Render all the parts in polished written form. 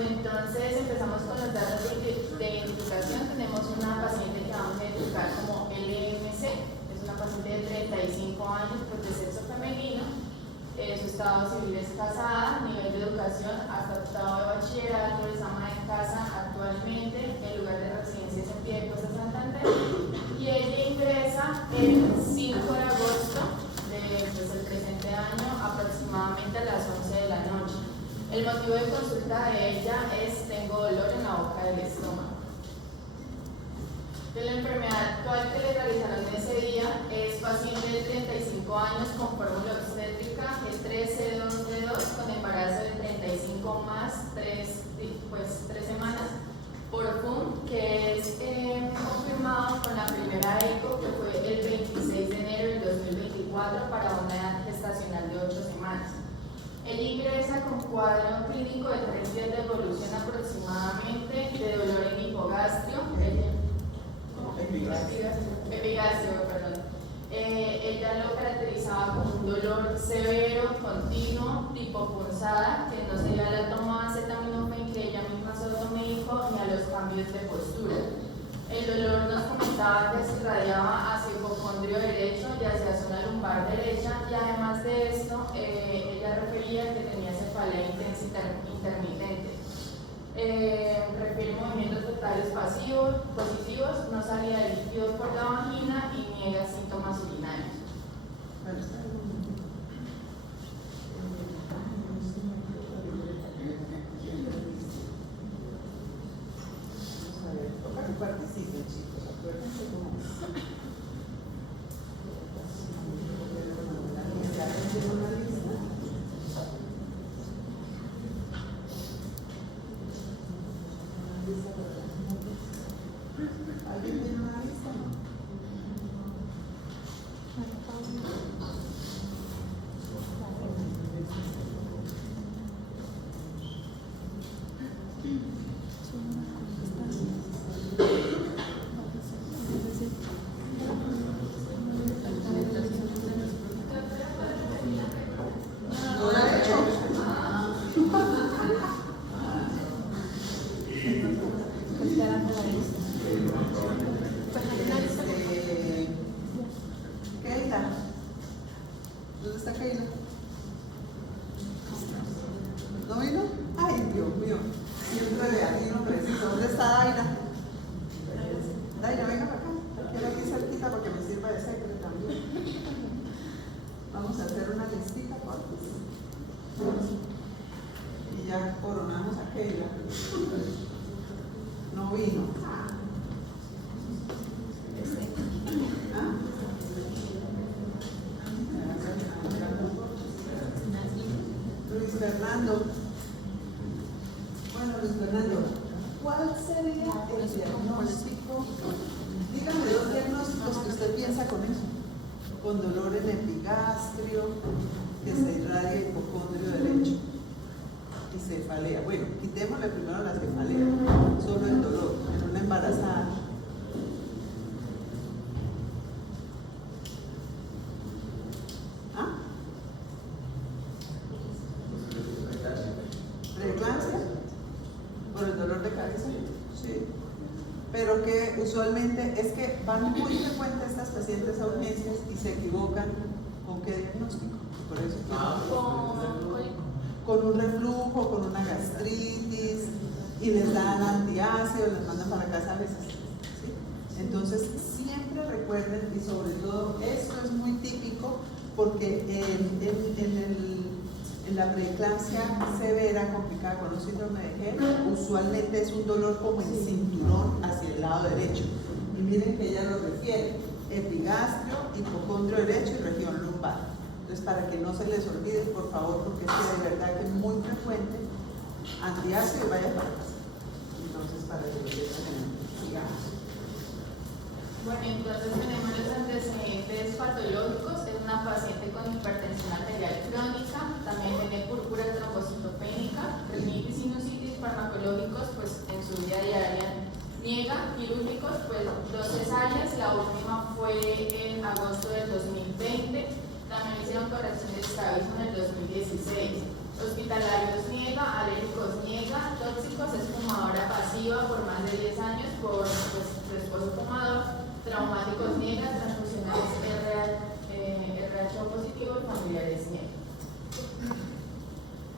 Bueno, entonces empezamos con los datos de identificación. Tenemos una paciente que vamos a identificar como LMC, es una paciente de 35 años, pues de sexo femenino. Su estado civil es casada, nivel de educación hasta octavo de bachillerato, es ama de casa actualmente, el lugar de residencia es en Piedecuesta, Santander, y ella ingresa el 5 de agosto del presente año aproximadamente a las 11 de la noche. El motivo de consulta de ella es: tengo dolor en la boca del estómago. De la enfermedad actual que le realizaron ese día es paciente de 35 años con fórmula obstétrica, es 13-2-2 con embarazo de 35 más 3 semanas por FUM, que es confirmado con la primera ECO, que fue el 26 de enero del 2024 para una edad gestacional de 8 semanas. Ella ingresa con cuadro clínico de 3 días de evolución aproximadamente, de dolor en hipogastrio. Epigastrio, perdón. Ella lo caracterizaba como un dolor severo, continuo, tipo punzada, que no se debe a la toma de acetaminofén que ella misma se automedicó ni a los cambios de postura. El dolor nos comentaba que se irradiaba hacia el hipocondrio derecho y hacia la zona lumbar derecha, y además de esto, ella refería que tenía cefalea intensa intermitente. Refiere movimientos totales positivos, no salía de líquido por la vagina y niega síntomas urinarios. Participen, chicos, acuérdense cómo una lista. ¿Alguien tiene una lista? ¿Dónde está Keila? ¿No vino? Ay, Dios mío, siempre le atino preciso. ¿Dónde está Daira? Daira, venga para acá. Quiero aquí cerquita porque me sirva de secre también. Vamos a hacer una listita, por favor. Y ya coronamos a Keila. No vino. ¿Ah? Luis Fernando. Bueno, Luis Fernando, ¿cuál sería el diagnóstico? Dígame 2 diagnósticos que usted piensa con eso. Con dolor en epigastrio, que se irradia el hipocondrio derecho y cefalea. Bueno, quitémosle primero la cefalea, solo el dolor en una embarazada. ¿Ah? ¿Preeclampsia? ¿Por el dolor de cabeza? Sí. Pero que usualmente es que van muy frecuentes estas pacientes a urgencias y se equivocan con qué diagnóstico. Por eso con un reflujo, con una gastritis, y les dan antiácidos, les mandan para casa a veces. ¿Sí? Entonces siempre recuerden, y sobre todo esto es muy típico porque en la preeclampsia severa complicada con un síndrome de Hell, usualmente es un dolor como en cinturón hacia el lado derecho. Y miren que ella lo refiere: epigastrio, hipocondrio derecho y región lumbar. Entonces, para que no se les olvide, por favor, porque es que de verdad que es muy frecuente, antiácido y vaya para casa. Entonces, para que lo sigamos. Bueno, entonces tenemos los antecedentes patológicos. Es una paciente con hipertensión arterial crónica, también tiene púrpura trombocitopénica, rinitis, sinusitis, farmacológicos, pues en su vida diaria niega, quirúrgicos, pues 2 cesáreas, la última fue en agosto del 2020. También hicieron corrección de estrabismo en el 2016. Hospitalarios niega, alérgicos niega, tóxicos por su esposo fumador, traumáticos niega, transfusionales RH positivo y familiares niega.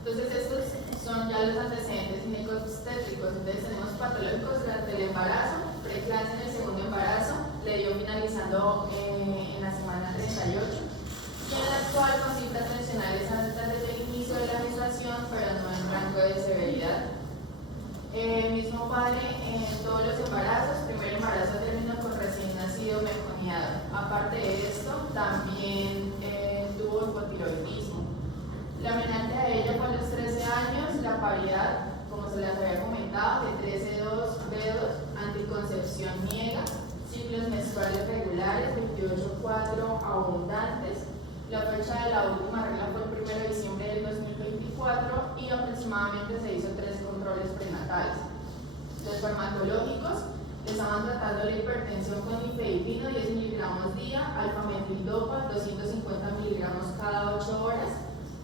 Entonces estos son ya los antecedentes ginecobstétricos. Entonces tenemos patológicos durante el embarazo, preeclampsia en el segundo embarazo, le dio finalizando en la semana 38, y en la actual con cifras tensionales altas desde el inicio de la gestación, pero no en rango de severidad. Mismo padre en todos los embarazos, primer embarazo terminó con recién nacido meconiado. Aparte de esto, también tuvo hipotiroidismo. La menarca de ella fue a los 13 años, la paridad, como se les había comentado, de 13,2, anticoncepción niega, ciclos menstruales regulares, 28,4 abundantes. La fecha de la última regla fue el 1 de diciembre del 2024 y aproximadamente se hizo 3 controles prenatales. Los farmacológicos, estaban tratando la hipertensión con nifedipino 10 miligramos día, alfametildopa 250 miligramos cada 8 horas,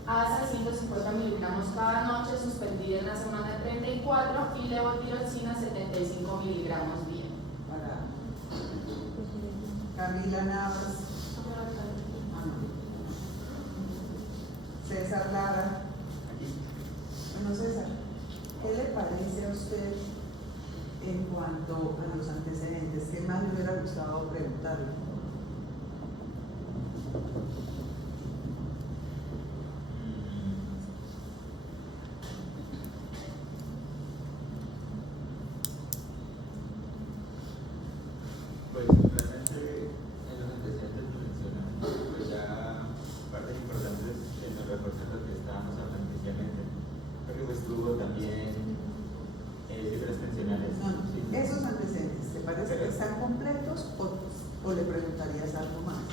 ASA 150 miligramos cada noche, suspendida en la semana 34 y levotiroxina 75 miligramos día. Para Camila Navas. César Lara. Bueno, César, ¿qué le parece a usted en cuanto a los antecedentes? ¿Qué más le hubiera gustado preguntarle? Pues realmente en los antecedentes nos mencionan pues ya partes importantes en los reportes en los que estábamos hablando inicialmente, porque pues tuvo también cifras tensionales. No, Sí. esos antecedentes, ¿te parece que están completos o le preguntarías algo más?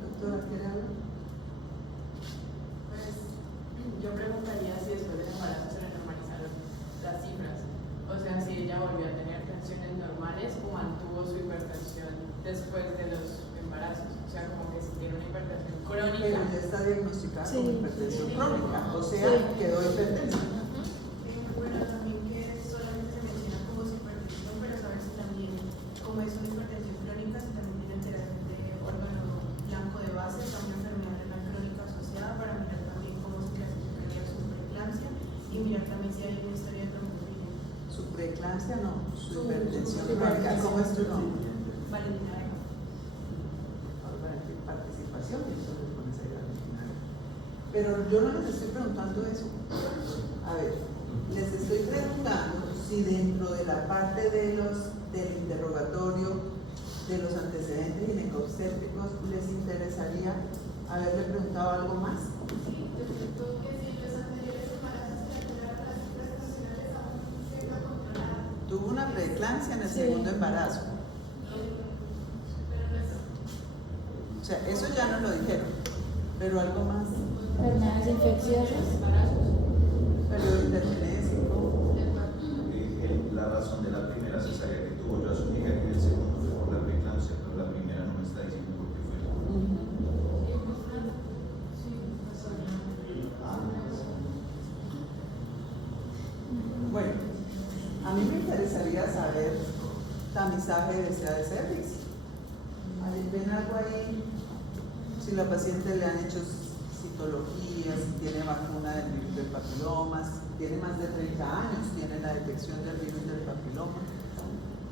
Doctora, ¿quiere hablar? Pues yo preguntaría si después del embarazo se le normalizaron las cifras, o sea, si ella volvió a tener tensiones normales o mantuvo su hipertensión después de los embarazos, o sea, como que si tiene una hipertensión Pero crónica. ya está diagnosticada Sí. como hipertensión crónica, o sea, Sí. quedó hipertensa. Bueno, también que solamente se menciona como su hipertensión, pero saber si también, como es una hipertensión crónica, si también tiene alteración de órgano blanco de base, está una enfermedad renal crónica asociada, para mirar también cómo se clasificaría su preeclampsia y mirar también si hay una historia de trombofilia. Su preeclampsia no, su Su hipertensión hipertensión. crónica. ¿Cómo es tu nombre? Valentina Arejo. Ahora en participación y eso le pones ahí Valentina. Pero yo no les estoy preguntando eso. A ver, les estoy preguntando si dentro de la parte del interrogatorio de los antecedentes ginecobstétricos les interesaría haberle preguntado algo más. Sí, yo creo que si los anteriores embarazos se alteraron las cifras tensionales aún siendo controladas. Tuvo una preeclampsia en el Sí. segundo embarazo. Pero no es O sea, eso ya nos lo dijeron. Pero algo más. Enfermedades infecciosas. Periodo intergenésico. La razón de la primera cesárea que tuvo, yo asumí que en el segundo fue por la preeclampsia, pero la primera no me está diciendo por qué fue. Bueno, a mí me interesaría saber tamizaje de SEA de cervix. ¿Ven algo ahí? Si la paciente le han hecho citología, si tiene vacuna del virus del papiloma, si tiene más de 30 años, tiene la detección del virus del papiloma.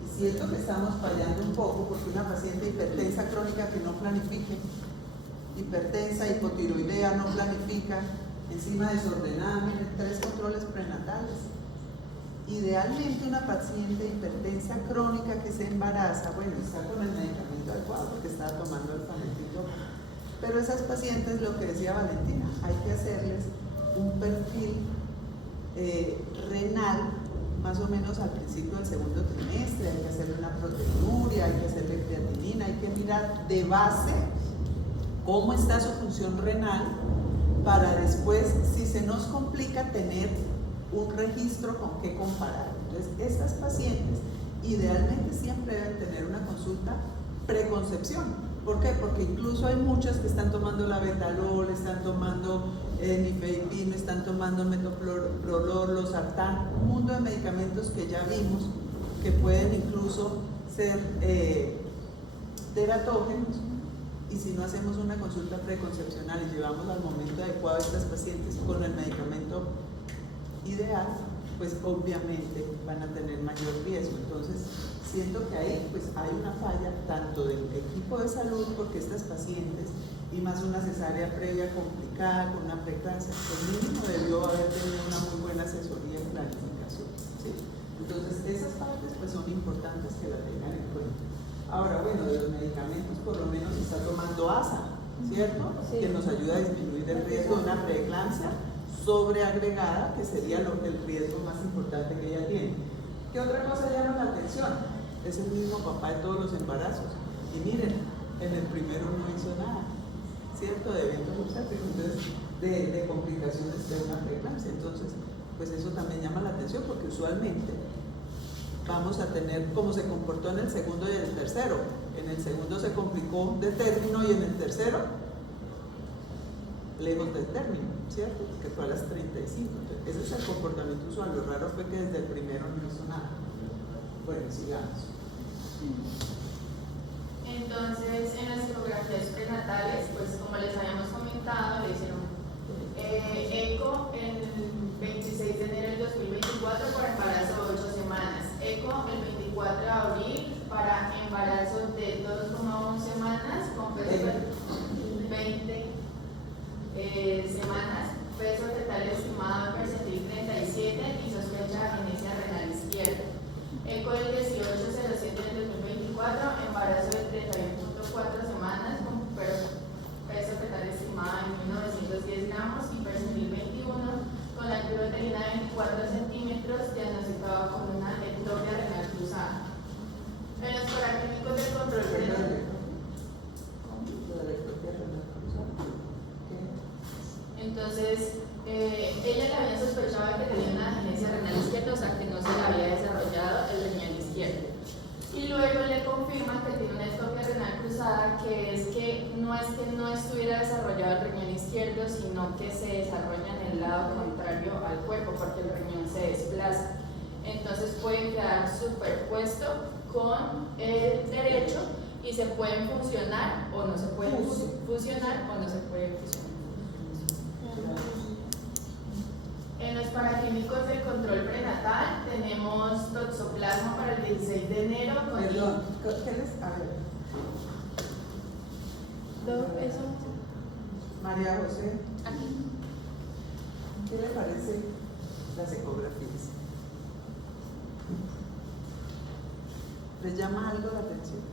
Y siento que estamos fallando un poco porque una paciente hipertensa crónica que no planifique, hipertensa, hipotiroidea, no planifica, encima desordenada, miren, 3 controles prenatales. Idealmente una paciente hipertensa crónica que se embaraza, bueno, está con el medicamento adecuado porque está tomando el fametildopa. Pero esas pacientes, lo que decía Valentina, hay que hacerles un perfil renal más o menos al principio del segundo trimestre, hay que hacerle una proteinuria, hay que hacerle creatinina, hay que mirar de base cómo está su función renal para después, si se nos complica, tener un registro con qué comparar. Entonces, estas pacientes idealmente siempre deben tener una consulta preconcepción, ¿Por qué? Porque incluso hay muchas que están tomando la betalol, están tomando nifedipino, están tomando metoprolol, losartán, un mundo de medicamentos que ya vimos que pueden incluso ser teratógenos, y si no hacemos una consulta preconcepcional y llevamos al momento adecuado a estas pacientes con el medicamento ideal, pues obviamente van a tener mayor riesgo. Entonces siento que ahí pues hay una falla tanto del equipo de salud, porque estas pacientes, y más una cesárea previa complicada con una preeclampsia, pues mínimo debió haber tenido una muy buena asesoría en planificación, ¿sí? Entonces esas partes pues son importantes que la tengan en cuenta. Ahora, bueno, de los medicamentos por lo menos está tomando ASA, ¿cierto? Sí. Que nos ayuda a disminuir el riesgo de una preeclampsia sobreagregada, que sería el riesgo más importante que ella tiene. ¿Qué otra cosa llama la atención? Es el mismo papá de todos los embarazos. Y miren, en el primero no hizo nada, ¿cierto? De eventos obstétricos, entonces, de complicaciones de una preeclampsia. Entonces, pues eso también llama la atención, porque usualmente vamos a tener como se comportó en el segundo y en el tercero. En el segundo se complicó de término y en el tercero lejos del término, ¿cierto? Que fue a las 35. Entonces, ese es el comportamiento usual. Lo raro fue que desde el primero no hizo nada. Bueno, sigamos. Entonces, en las ecografías prenatales, pues como les habíamos comentado, le hicieron eco el 26 de enero del 2024 para embarazo de 8 semanas, eco el 24 de abril para embarazo de 2,1 semanas con peso 20 semanas, peso fetal estimado en percentil 37 y sospecha de agenesia renal izquierda. Eco el 18/07 del 2024, embarazo de 31.4 semanas con peso fetal estimado en 1910 gramos y percentil 21, con altura uterina de 24 centímetros, diagnosticado con una ectopia renal cruzada. En los paraclínicos del control prenatal. Entonces, ella le había sospechado que tenía una agenesia renal izquierda, o sea que no se le había desarrollado el riñón izquierdo. Y luego le confirman que tiene una ectopia renal cruzada, que no estuviera desarrollado el riñón izquierdo, sino que se desarrolla en el lado contrario al cuerpo, porque el riñón se desplaza. Entonces puede quedar superpuesto con el derecho y se pueden fusionar o no se pueden fusionar o no se pueden fusionar. En los paraclínicos del control prenatal tenemos toxoplasma para el 16 de enero con Perdón, ¿qué les? A ver. Eso. María José, Aquí. ¿qué le parece las ecografías? ¿Les llama algo la atención?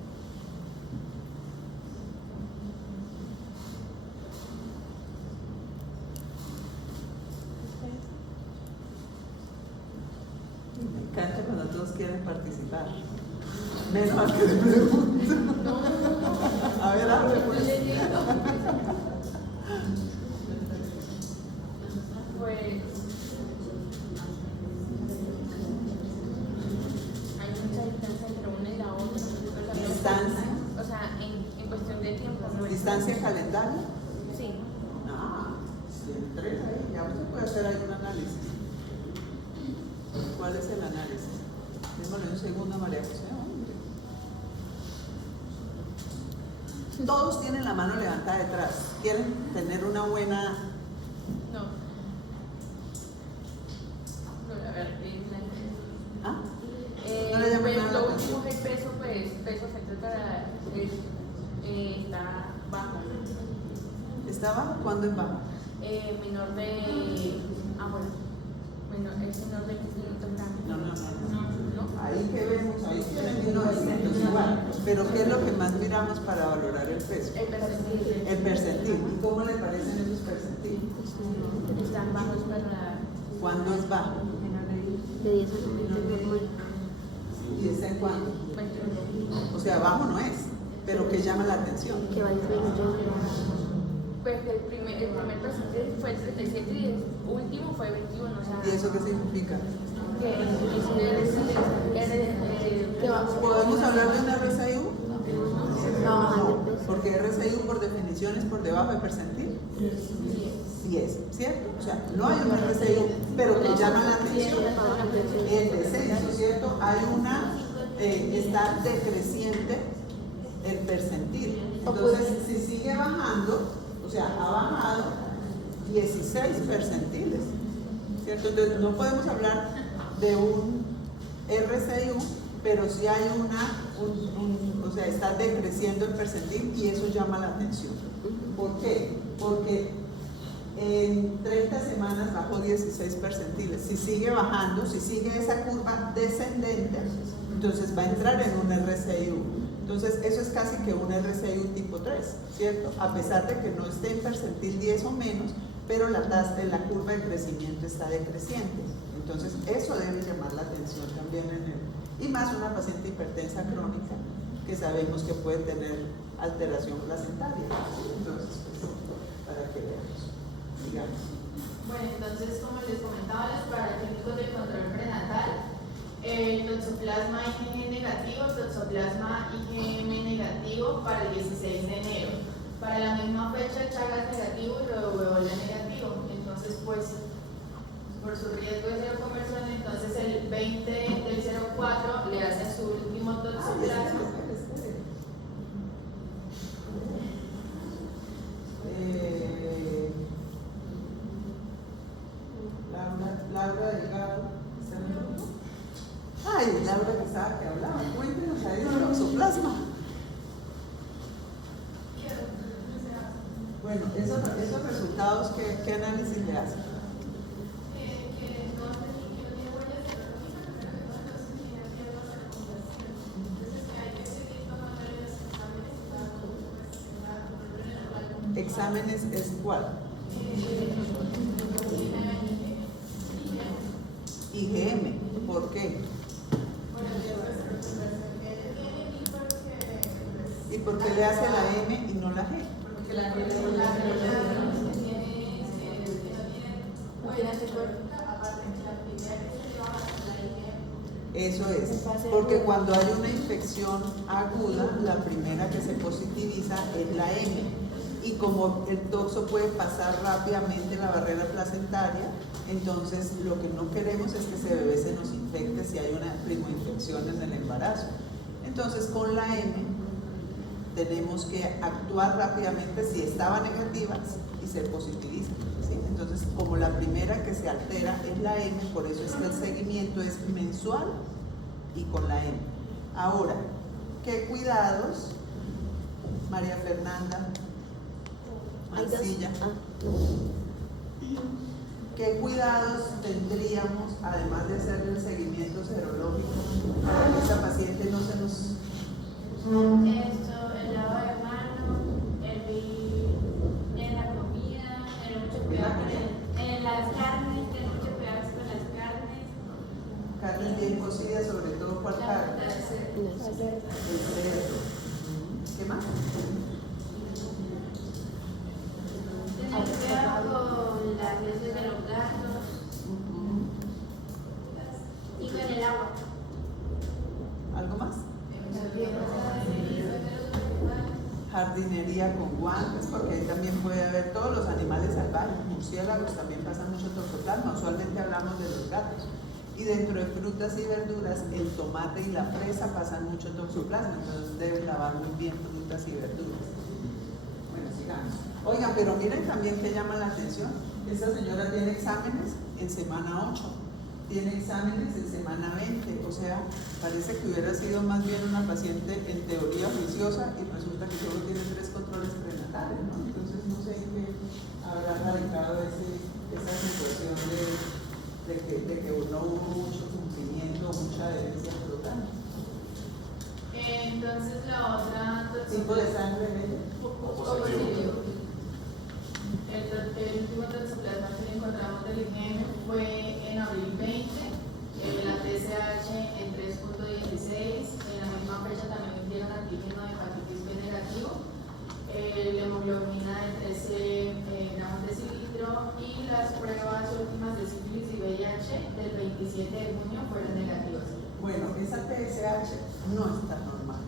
Me encanta cuando todos quieren participar. Menos mal que le pregunto. A ver, hable pues. Pues hay mucha distancia entre una y la otra. Distancia. O sea, en cuestión de tiempo no es. ¿Distancia calendario? Sí. Ah, siempre ahí. Ya usted puede hacer ahí un análisis. ¿Cuál es el análisis? Démosle un segundo a María José. Hombre. Todos tienen la mano levantada detrás. ¿Quieren tener una buena? No. No, la verdad que ¿Ah? No le llama pues, nada la lo atención. último es el peso, pues peso fetal para está bajo. ¿Está bajo? ¿Cuándo es bajo? Menor de es menor de 500 gramos. No. Ahí que vemos, ahí tienen 1900 igual. Pero ¿qué es lo que más miramos para valorar el peso? El percentil. El percentil. ¿Y cómo le parecen esos percentiles? Están bajos para. ¿Cuándo es bajo? De 10 a 90. ¿Y está en cuándo? 21. O sea, bajo no es, pero ¿qué llama la atención? Que va disminuyendo. Pues el primer percentil fue 37 y el último fue 21. O sea, ¿Y eso qué significa? que ¿Podemos hablar de una RSIU? Va bajando el peso. ¿Por porque RCI por definición es por debajo de percentil. 10, ¿cierto? O sea, no hay un RCI, pero te llama la atención. El descenso, ¿cierto? Hay una, está decreciente el percentil. Entonces, si sigue bajando, o sea, ha bajado 16 percentiles, ¿cierto? Entonces, no podemos hablar de un RCI, pero sí hay o sea, está decreciendo el percentil y eso llama la atención. ¿Por qué? Porque en 30 semanas bajó 16 percentiles. Si sigue bajando, si sigue esa curva descendente, entonces va a entrar en un RCI. Entonces, eso es casi que un RCI tipo 3, ¿cierto? A pesar de que no esté en percentil 10 o menos, pero la tasa de la curva de crecimiento está decreciente. Entonces, eso debe llamar la atención también y más una paciente hipertensa crónica que sabemos que puede tener alteración placentaria. Entonces, pues, para que veamos, digamos. Bueno, entonces, como les comentaba, los paraclínicos del control prenatal, toxoplasma IgG negativo, toxoplasma IgM negativo para el 16 de enero. Para la misma fecha, Chagas negativo y Rodobeola negativo. Entonces, pues, por su riesgo de seroconversión, entonces el 20 del 04 le hace su último toxoplasma. Laura Delgado. Ay, Laura Quesada que hablaba. Cuéntenos ahí del toxoplasma. Bueno, esos resultados, ¿qué análisis le hacen? ¿Exámenes es cuál? IgM, ¿por qué? ¿Y por qué le hace la M y no la G? Porque la G Eso es, porque cuando hay una infección aguda, la primera que se positiviza es la M. Y como el toxo puede pasar rápidamente la barrera placentaria, entonces lo que no queremos es que ese bebé se nos infecte si hay una primoinfección en el embarazo. Entonces con la M tenemos que actuar rápidamente si estaba negativa y se positiviza, ¿sí? Entonces como la primera que se altera es la M, por eso es que el seguimiento es mensual y con la M. Ahora, ¿qué cuidados, María Fernanda Mancilla? ¿Qué cuidados tendríamos, además de hacer el seguimiento serológico, para que esa paciente no se nos... El lavado de manos, en la comida, tener mucho cuidado en las carnes, tener mucho cuidado con las carnes. Carnes bien cocidas, sobre todo ¿cuál carne? El cerdo. ¿Qué más? Tener cuidado con las leches de los gatos y con el agua. ¿Algo más? Jardinería con guantes, porque ahí también puede haber todos los animales salvajes, murciélagos también pasan mucho toxoplasma, usualmente hablamos de los gatos. Y dentro de frutas y verduras, el tomate y la fresa pasan mucho toxoplasma, entonces deben lavar muy bien frutas y verduras. Bueno, sigamos. Oigan, pero miren también que llama la atención, esta señora tiene exámenes en semana 8, tiene exámenes en semana 20, o sea, parece que hubiera sido más bien una paciente en teoría juiciosa y resulta que solo tiene 3 controles prenatales, ¿no? Entonces no sé en qué habrá radicado esa situación de que no hubo mucho cumplimiento, mucha adherencia total. Entonces la otra ¿Tipo de sangre en ella? positivo. El último toxoplasma que encontramos del IgM fue en abril 20, la TSH en 3.16, en la misma fecha también hicieron antígeno de hepatitis B negativo, la hemoglobina de 13 gramos de cilindro y las pruebas últimas de sífilis y VIH del 27 de junio fueron negativas. Bueno, esa TSH no está normal.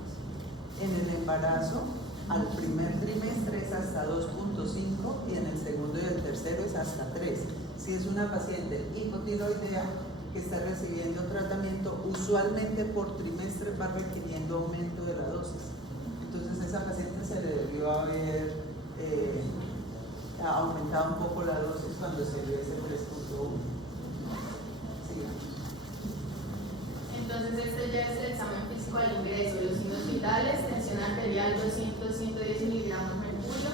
En el embarazo al primer trimestre es hasta 2.5 y en el segundo y el tercero es hasta 3. Si es una paciente hipotiroidea que está recibiendo tratamiento, usualmente por trimestre va requiriendo aumento de la dosis. Entonces a esa paciente se le debió haber aumentado un poco la dosis cuando se dio ese 3.1. Sigamos. Entonces este ya es el examen físico al ingreso. Los signos vitales: tensión arterial 200-110 miligramos mercurio,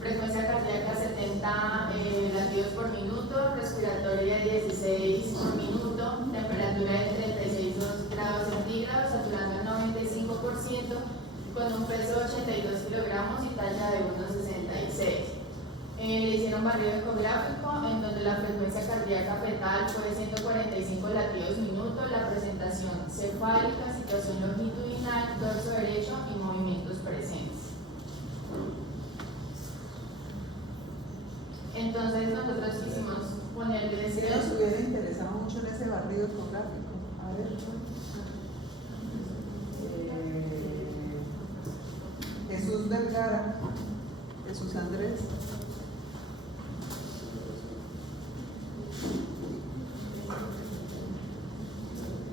frecuencia cardíaca 70 latidos por minuto, respiratoria 16 por minuto, temperatura de 36 grados centígrados, saturando el 95%, con un peso de 82 kilogramos y talla de 1,66. Le hicieron barrido ecográfico en donde la frecuencia cardíaca fetal fue de 145 latidos minuto, la presentación cefálica, situación longitudinal, dorso derecho y movimientos presentes. Entonces nosotros quisimos ponerle Si nos hubiera interesado mucho en ese barrido ecográfico. A ver. Jesús Vergara, Jesús Andrés.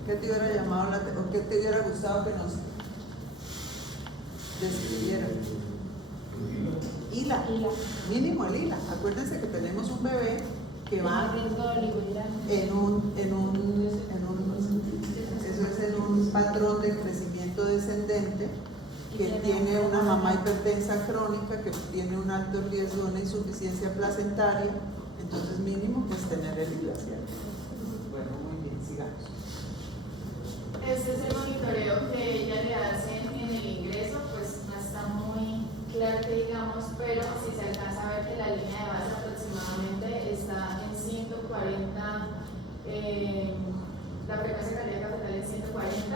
¿Qué te hubiera llamado la atención o qué te hubiera gustado que nos describieran? Hila. Mínimo el hila. Acuérdense que tenemos un bebé que va en un patrón de crecimiento descendente, que tiene una mamá hipertensa crónica, que tiene un alto riesgo de una insuficiencia placentaria. Entonces mínimo que es tener el hila, ¿cierto? Bueno, muy bien, sigamos. Este es el monitoreo que ella le hace en el ingreso, pues no está muy claro que digamos, pero si se alcanza a ver que la línea de base aproximadamente está en 140, la frecuencia cardíaca fetal es 140.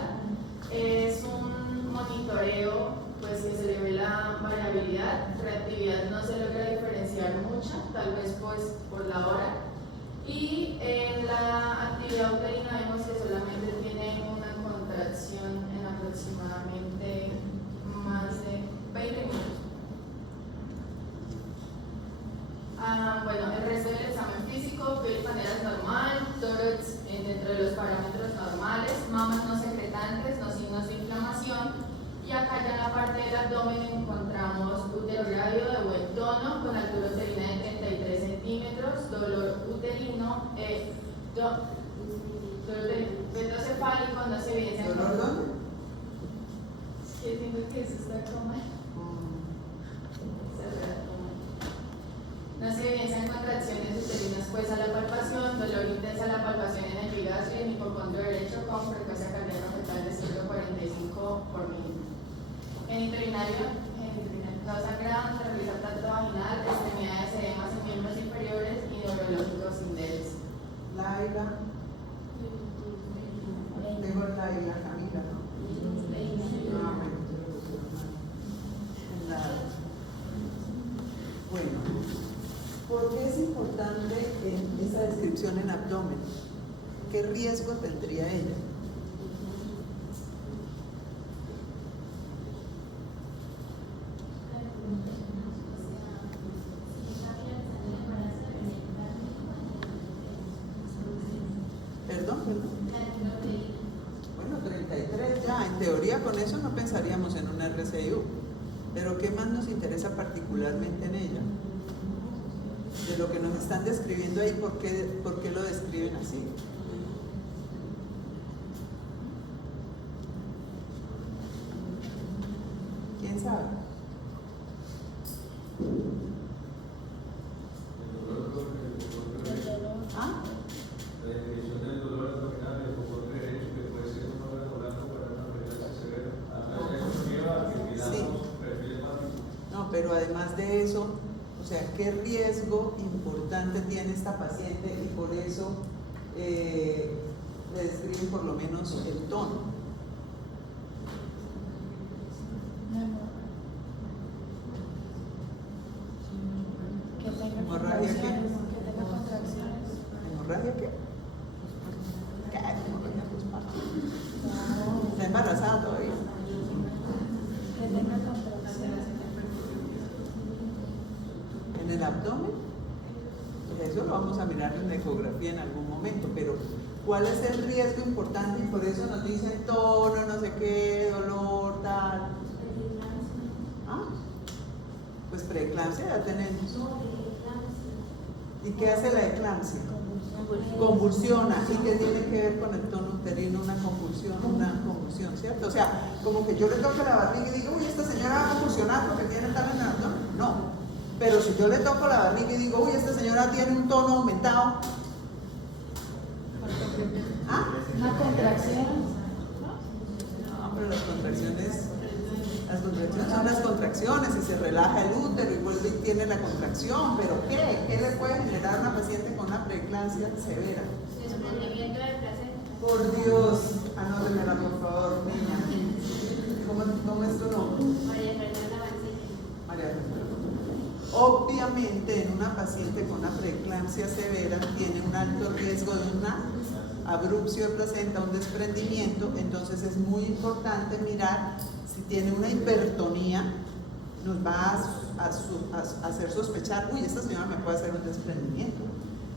Es un monitoreo pues que se le ve la variabilidad, reactividad no se logra diferenciar mucho, tal vez pues por la hora. Y en la actividad uterina vemos que solamente tiene una contracción en aproximadamente más de 20 minutos. Bueno, el resto del examen físico, piel y paneras normal, tórax dentro de los parámetros normales, mamas no secretantes, no signos de inflamación. Y acá ya en la parte del abdomen encontramos útero grávido de buen tono, con altura uterina de 33 centímetros, dolor uterino, feto cefálico, no se evidencia. ¿Dolor dónde? Sí, siento que eso está como no se evidencian contracciones uterinas pues a la palpación, dolor intenso a la palpación en el epigastrio y en hipocondrio derecho con frecuencia cardíaca fetal de 145 por minuto. En urinario no sangrado, se realiza tracto vaginal, extremidades edemas en miembros inferiores y neurológicos indels. Laila. Tengo Laila Camila, ¿no? Bueno, ¿por qué es importante esa descripción en abdomen? ¿Qué riesgo tendría ella? Perdón. Bueno, 33 ya, en teoría con eso no pensaríamos en un RCIU, pero ¿qué más nos interesa particularmente en ella? De lo que nos están describiendo ahí, ¿por qué lo describen así? ¿Quién sabe? ¿Ah? La definición del dolor abdominal y el hipocondrio derecho, que puede ser un órgano blanco para una frecuencia severa. Eso lleva a que miramos perfiles más. No, pero además de eso, o sea, ¿qué riesgo importante tiene esta paciente? Y por eso le describen por lo menos el tono. ¿Hemorragia qué? ¿Hemorragia qué? ¿Qué? ¿Hemorragia postparto? ¿Está embarazada todavía? el abdomen. Eso lo vamos a mirar en la ecografía en algún momento, pero ¿cuál es el riesgo importante? Y por eso nos dicen tono, no sé qué, dolor, tal. ¿Ah? Pues preeclampsia ya tenemos. ¿Y qué hace la eclampsia? Convulsiona. ¿Y qué tiene que ver con el tono uterino? Una convulsión, ¿cierto? O sea, como que yo le toque la barriga y digo, uy, esta señora va a convulsionar porque tiene tal en el abdomen. No. Pero si yo le toco la barriga y digo, uy, esta señora tiene un tono aumentado. ¿Ah? Una contracción. No, pero las contracciones son las contracciones y se relaja el útero y vuelve y tiene la contracción. ¿Pero qué? ¿Qué le puede generar a una paciente con una preeclampsia severa? Desprendimiento de placenta. Por Dios, anótemela por favor, niña. ¿Cómo es tu nombre? María Fernanda Mancilla. María Fernanda. Obviamente en una paciente con una preeclampsia severa tiene un alto riesgo de una abrupción de placenta, un desprendimiento, entonces es muy importante mirar si tiene una hipertonía, nos va a hacer sospechar, uy, esta señora me puede hacer un desprendimiento.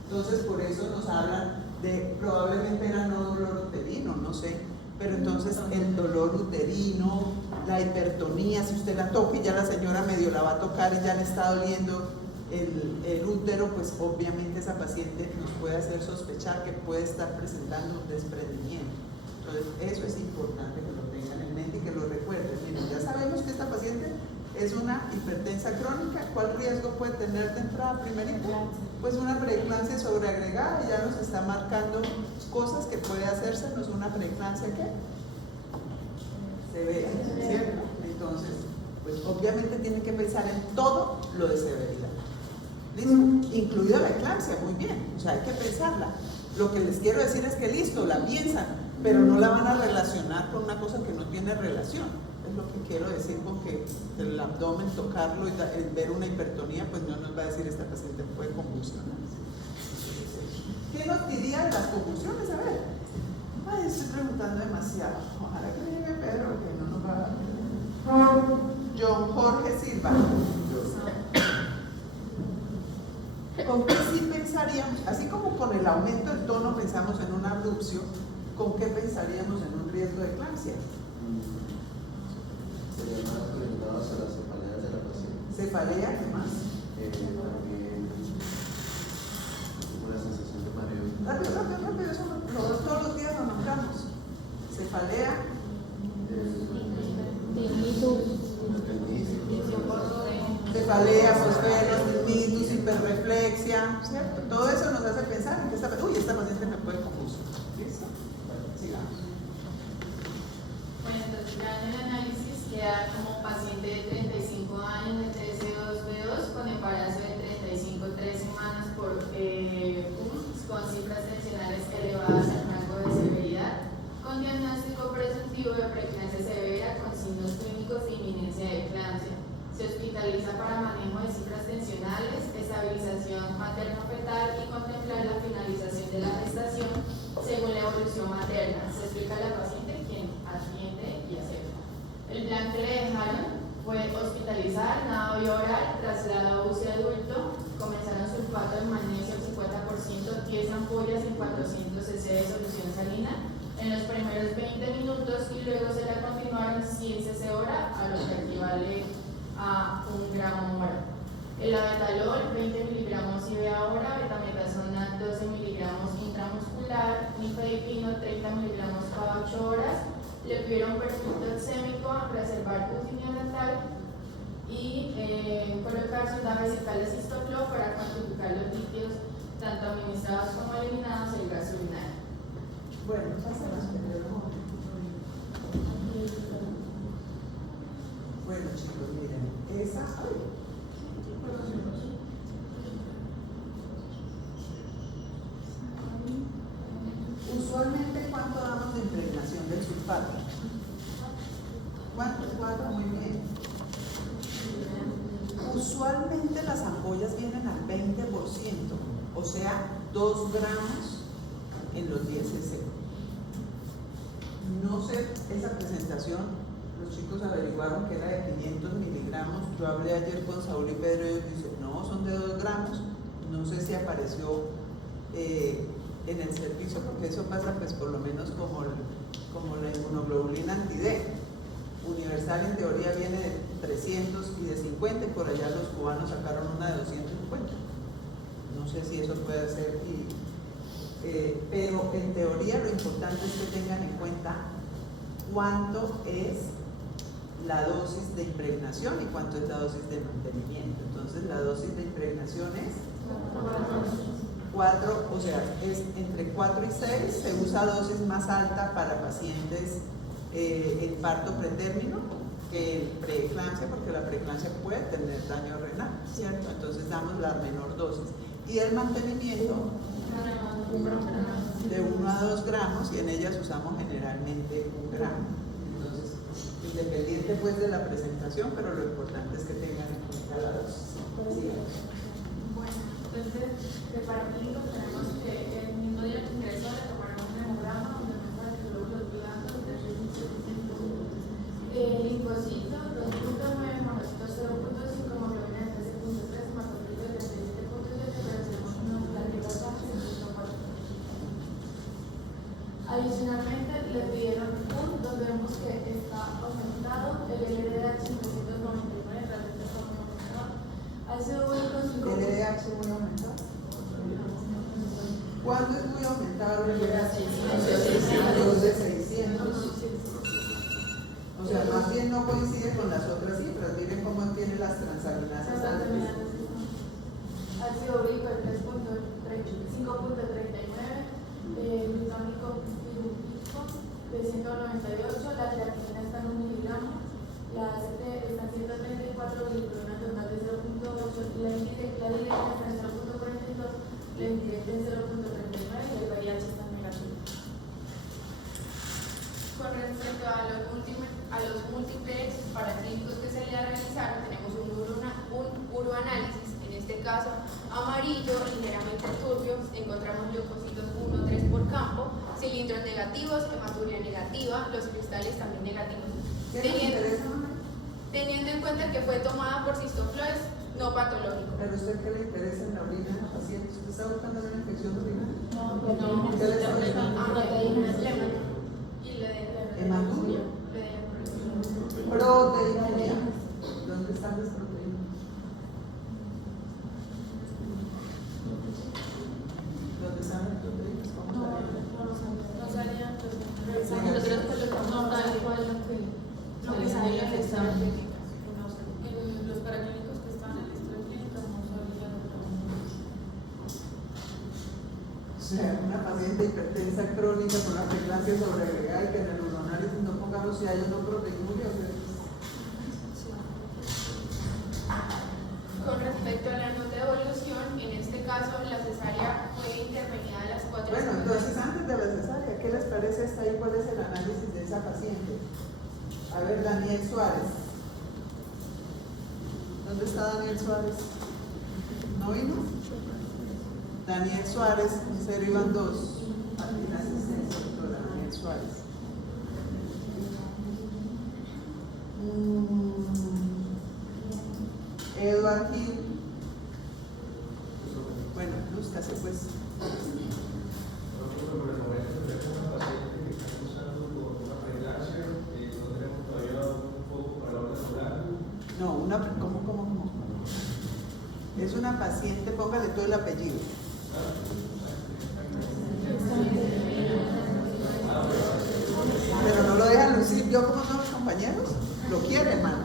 Entonces por eso nos hablan de, probablemente era no dolor uterino, no sé, pero entonces el dolor uterino, la hipertonía, si usted la toca y ya la señora medio la va a tocar y ya le está doliendo el útero, pues obviamente esa paciente nos puede hacer sospechar que puede estar presentando un desprendimiento. Entonces eso es importante que lo tengan en mente y que lo recuerden. Miren, ya sabemos que esta paciente es una hipertensa crónica. ¿Cuál riesgo puede tener de entrada primerito? Pues una preeclampsia sobreagregada, y ya nos está marcando cosas que puede hacérsenos una preeclampsia ¿qué? Severa, ¿cierto? Entonces, pues obviamente tienen que pensar en todo lo de severidad. ¿Listo? Incluido la eclampsia, muy bien, o sea, hay que pensarla. Lo que les quiero decir es que listo, la piensan, pero no la van a relacionar con una cosa que no tiene relación. Es lo que quiero decir con que el abdomen, tocarlo y ver una hipertonía, pues no nos va a decir esta paciente puede convulsionar. ¿Qué nos diría de las convulsiones? A ver. Ay, estoy preguntando demasiado. Ojalá que llegue Pedro, que no nos va a dar. John Jorge Silva. ¿Con qué sí pensaríamos? Así como con el aumento del tono pensamos en una abrupción, ¿con qué pensaríamos en un riesgo de eclampsia? Serían más orientados a las cefaleas de la paciente. ¿Cefalea? ¿Qué más? También una sensación de mareo. Rápido, eso todos los días lo nombramos. Cefalea. Cefalea, fosferos, tinnitus, hiperreflexia, ¿cierto? Todo eso nos hace pensar en que esta paciente me puede convulsionar. ¿Listo? Bueno, sigamos. Bueno, entonces ya en el análisis queda como paciente de 35 años de TSO2B2 con embarazo de 35-3 semanas con cifras tensionales elevadas en rango de severidad, con diagnóstico presuntivo de preeclampsia severa con signos clínicos de inminencia de eclampsia. Se hospitaliza para manejo de cifras tensionales, estabilización materno-fetal y contemplar la finalización de la gestación según la evolución materna. Se explica a la paciente quien atiende y acepta. El plan que le dejaron fue hospitalizar, nado oral, traslado a UCI adulto, comenzaron sulfato de magnesio al 50%, 10 ampollas en 400 cc de solución salina en los primeros 20 minutos y luego se la continuaron 100 cc hora, a lo que equivale a 1 gramo hora. El abetalol, 20 miligramos IV hora, betametasona, 12 miligramos intramuscular, nifedipino, 30 miligramos cada 8 horas, le pidieron perfil toxémico, preservar UTI neonatal y colocar sonda vesical de cistoflo para cuantificar los líquidos, tanto administrados como eliminados, el gas urinario. Bueno, pasemos primero. Bueno, chicos, miren, esa. Usualmente, ¿cuánto damos de impregnación del sulfato? ¿Cuánto? Muy bien. Usualmente las ampollas vienen al 20%, o sea, 2 gramos en los 10 cc. No sé, esa presentación, los chicos averiguaron que era de 500 miligramos. Yo hablé ayer con Saúl y Pedro y ellos dicen, no, no son de 2 gramos, no sé si apareció en el servicio, porque eso pasa pues por lo menos como la inmunoglobulina anti-D. Universal en teoría viene de 300 y de 50, y por allá los cubanos sacaron una de 250. No sé si eso puede ser, pero en teoría lo importante es que tengan en cuenta cuánto es la dosis de impregnación y cuánto es la dosis de mantenimiento. Entonces la dosis de impregnación es 4, o sea, es entre 4 y 6, se usa dosis más alta para pacientes en parto pretérmino que en preeclampsia, porque la preeclampsia puede tener daño renal, ¿cierto? Entonces damos la menor dosis. Y el mantenimiento de 1 a 2 gramos, y en ellas usamos generalmente 1 gramo. Entonces, independiente pues de la presentación, pero lo importante es que tengan en cuenta la dosis. Sí. Bueno, entonces, de paraclínicos tenemos que el mismo día que ingresó le tomaron un hemograma donde muestra que luego los blancos de 3.700, linfocitos 2.9, monocitos 0.5, hemoglobina de 13.3, hematocritos de 17.7, pero tenemos una plaquetas bajas de 1.4. Adicionalmente le pidieron donde vemos que está aumentado el LDH en 399, realmente está muy aumentado. ¿El LDH muy aumentado? ¿Cuándo es muy aumentado el LDH? Los de 600. O sea, más bien no coincide con las otras cifras. Miren cómo tiene las transaminasas altas. Ácido úrico de 5.39, glutámico de 198, la creatinina está en 1 miligramo, la ACT está en 134, glicerina total de 0.8, la directa está en 0.42, la indirecta en 0.39 y el VIH está negativo. Con respecto a los múltiples paraclínicos que se le realizaron, tenemos un uroanálisis, en este caso amarillo, ligeramente turbio, encontramos leucocitos 1-3 por campo, cilindros negativos, hematuria negativa, los cristales también negativos. Teniendo en cuenta que fue tomada por cistoflues no patológico. ¿Pero a usted qué le interesa en la orina de los pacientes? ¿Usted está buscando una infección urinaria? No, ¿Qué le está buscando? Hematuria. Proteinuria. ¿Dónde están las proteínas? ¿Dónde están las proteínas? ¿Cómo salían? No salían, lo que salía en el examen técnico. los paraclínicos que estaban en nuestra clínica no salían. O sea, una paciente hipertensa crónica con la preeclampsia sobreagregada y que en el uroanálisis no pongamos si hay o no proteinuria. Con respecto a la nota de evolución, en este caso la cesárea fue intervenida a las 4 Bueno, entonces antes de la cesárea, ¿qué les parece hasta ahí? ¿Cuál es el análisis de esa paciente? A ver, Daniel Suárez. ¿Dónde está Daniel Suárez? ¿No vino? Daniel Suárez, 0 iban 2. Aquí la asistencia, doctora Daniel Suárez. Edward Hill. Bueno, lúzcase pues. No, ¿cómo? Es una paciente, póngale todo el apellido. Pero no lo dejan lucir. Yo como son los compañeros, lo quiere, hermano.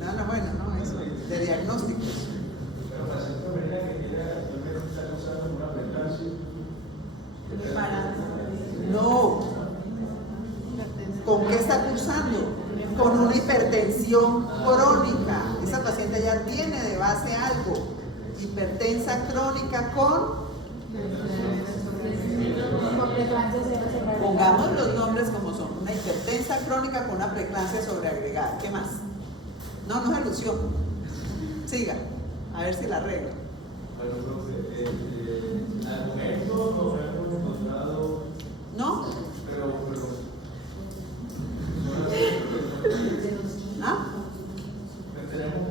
No, bueno, no, eso, de diagnósticos. No. ¿Con qué está cursando? Con una hipertensión crónica. Esa paciente ya tiene de base algo. Hipertensa crónica con... Pongamos los nombres como son. Una hipertensa crónica con una preeclampsia sobreagregada. ¿Qué más? No es ilusión. Siga. A ver si la arregla. Bueno, profe, al momento no hemos encontrado... ¿No? Pero ¿Ah? tenemos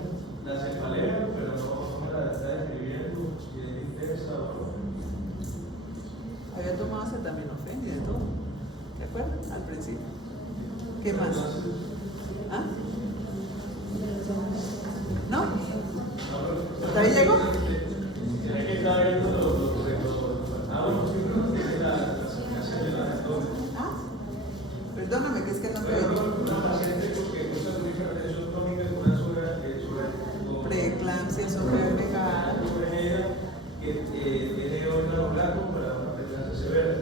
principio. ¿Qué más? ¿Ah? ¿No? ¿Hasta ahí llegó? Tiene que estar viendo Perdóname, que es que no te oigo. una paciente que usa su hipertensión crónica con una preeclampsia sobrecargada, que tiene órgano blanco para una preeclampsia severa.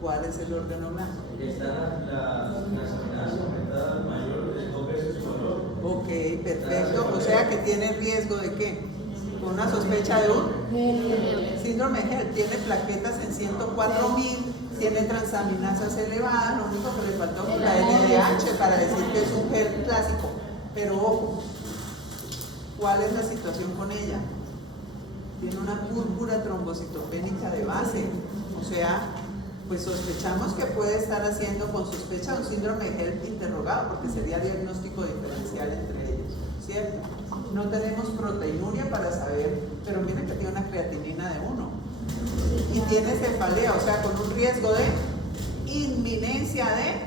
¿Cuál es el órgano blanco? Están las amenazas aumentadas mayor de 2 veces su valor. Ok, perfecto. O sea que tiene riesgo de qué? Con una sospecha de un síndrome de Hell. Tiene plaquetas en 104.000, tiene transaminasas elevadas. Lo único que le faltó fue la LDH para decir que es un Hell clásico. Pero ojo, ¿cuál es la situación con ella? Tiene una púrpura trombocitopénica de base. O sea, pues sospechamos que puede estar haciendo con sospecha un síndrome de Hell interrogado, porque sería diagnóstico diferencial entre ellos, ¿cierto? No tenemos proteinuria para saber, pero miren que tiene una creatinina de 1 y tiene cefalea, o sea, con un riesgo de inminencia de